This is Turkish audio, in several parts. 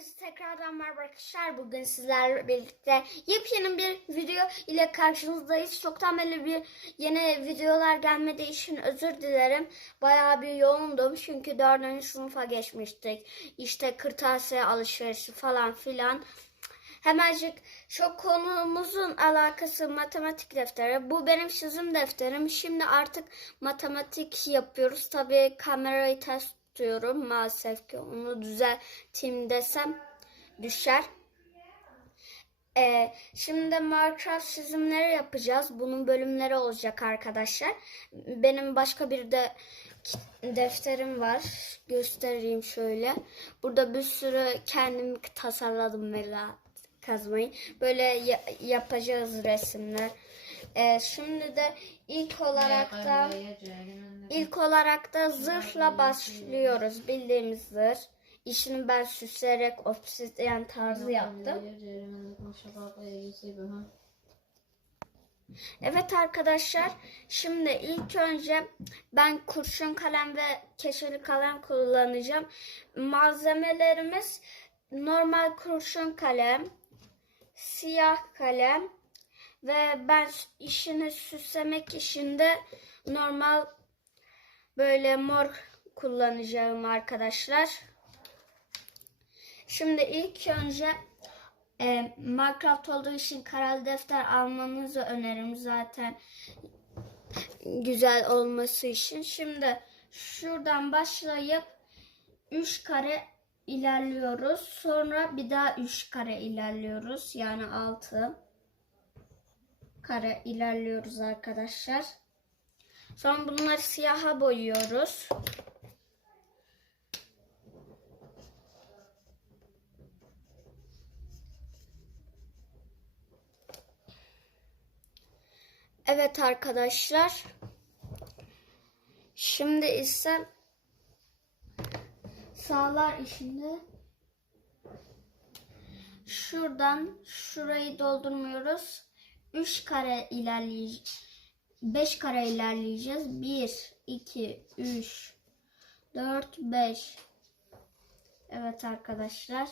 Herkese tekrardan merhaba arkadaşlar. Bugün sizlerle birlikte yepyeni bir video ile karşınızdayız. Çoktan beri bir yeni videolar gelmediği için özür dilerim. Bayağı bir yoğundum çünkü dördüncü sınıfa geçmiştik. İşte kırtasiye alışverişi falan filan. Hemencik şu konumuzun alakası matematik defteri. Bu benim çizim defterim. Şimdi artık matematik yapıyoruz. Tabii kamerayı ters tutuyorum. Maalesef ki onu düzelteyim desem düşer. Ee, şimdi Minecraft çizimleri yapacağız. Bunun bölümleri olacak arkadaşlar. Benim başka bir de defterim var. Göstereyim şöyle. Burada bir sürü kendim tasarladım mega kazmayı. Böyle ya- yapacağız resimler. Ee, şimdi de ilk olarak da ilk olarak da zırhla başlıyoruz. Bildiğimiz zırh. İşini ben süsleyerek obsidyen tarzı yaptım. Evet arkadaşlar şimdi ilk önce ben kurşun kalem ve keçeli kalem kullanacağım. Malzemelerimiz normal kurşun kalem, siyah kalem ve ben işini süslemek için de normal böyle mor kullanacağım arkadaşlar. Şimdi ilk önce e, Minecraft olduğu için karalı defter almanızı öneririm zaten güzel olması için. Şimdi şuradan başlayıp 3 kare ilerliyoruz. Sonra bir daha 3 kare ilerliyoruz. Yani 6 kare ilerliyoruz arkadaşlar. Sonra bunları siyaha boyuyoruz. Evet arkadaşlar. Şimdi ise sağlar işinde şuradan şurayı doldurmuyoruz. 3 kare ilerleyeceğiz. 5 kare ilerleyeceğiz. 1 2 3 4 5 Evet arkadaşlar.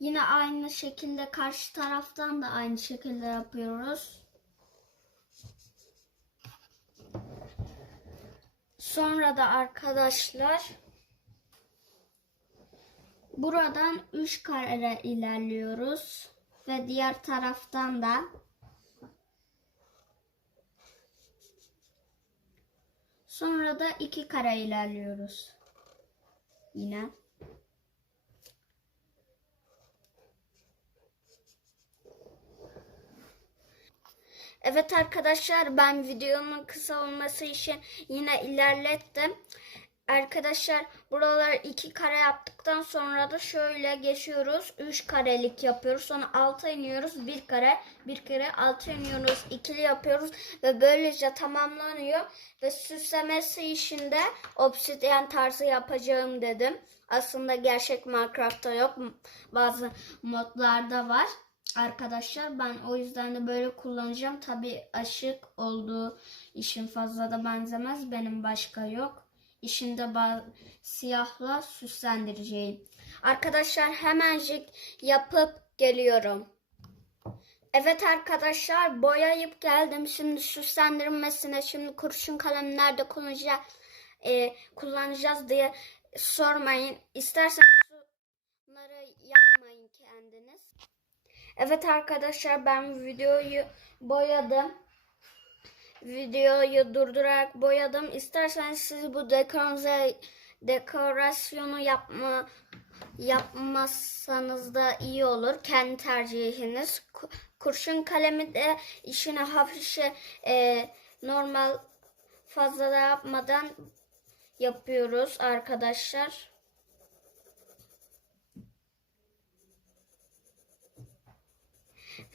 Yine aynı şekilde karşı taraftan da aynı şekilde yapıyoruz. Sonra da arkadaşlar buradan 3 kare ilerliyoruz ve diğer taraftan da sonra da 2 kare ilerliyoruz. Yine Evet arkadaşlar ben videonun kısa olması için yine ilerlettim. Arkadaşlar buralar iki kare yaptıktan sonra da şöyle geçiyoruz. Üç karelik yapıyoruz. Sonra alta iniyoruz. Bir kare, bir kare alta iniyoruz. ikili yapıyoruz ve böylece tamamlanıyor. Ve süslemesi için de obsidyen tarzı yapacağım dedim. Aslında gerçek Minecraft'ta yok. Bazı modlarda var arkadaşlar. Ben o yüzden de böyle kullanacağım. Tabi aşık olduğu için fazla da benzemez. Benim başka yok. İşinde siyahla süslendireceğim. Arkadaşlar hemencik yapıp geliyorum. Evet arkadaşlar boyayıp geldim. Şimdi süslendirmesine şimdi kurşun kalem nerede kullanacağız, e, kullanacağız diye sormayın. İsterseniz bunları yapmayın kendiniz. Evet arkadaşlar ben videoyu boyadım. Videoyu durdurarak boyadım. İsterseniz siz bu dekorize, dekorasyonu yapma yapmazsanız da iyi olur. Kendi tercihiniz. Ku- Kurşun kalemi de işini hafifçe e, normal fazla da yapmadan yapıyoruz arkadaşlar.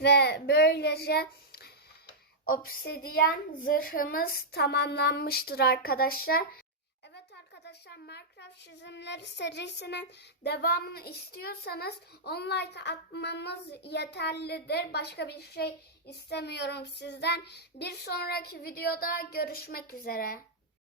Ve böylece obsidyen zırhımız tamamlanmıştır arkadaşlar. Evet arkadaşlar Minecraft çizimleri serisinin devamını istiyorsanız 10 like atmanız yeterlidir. Başka bir şey istemiyorum sizden. Bir sonraki videoda görüşmek üzere.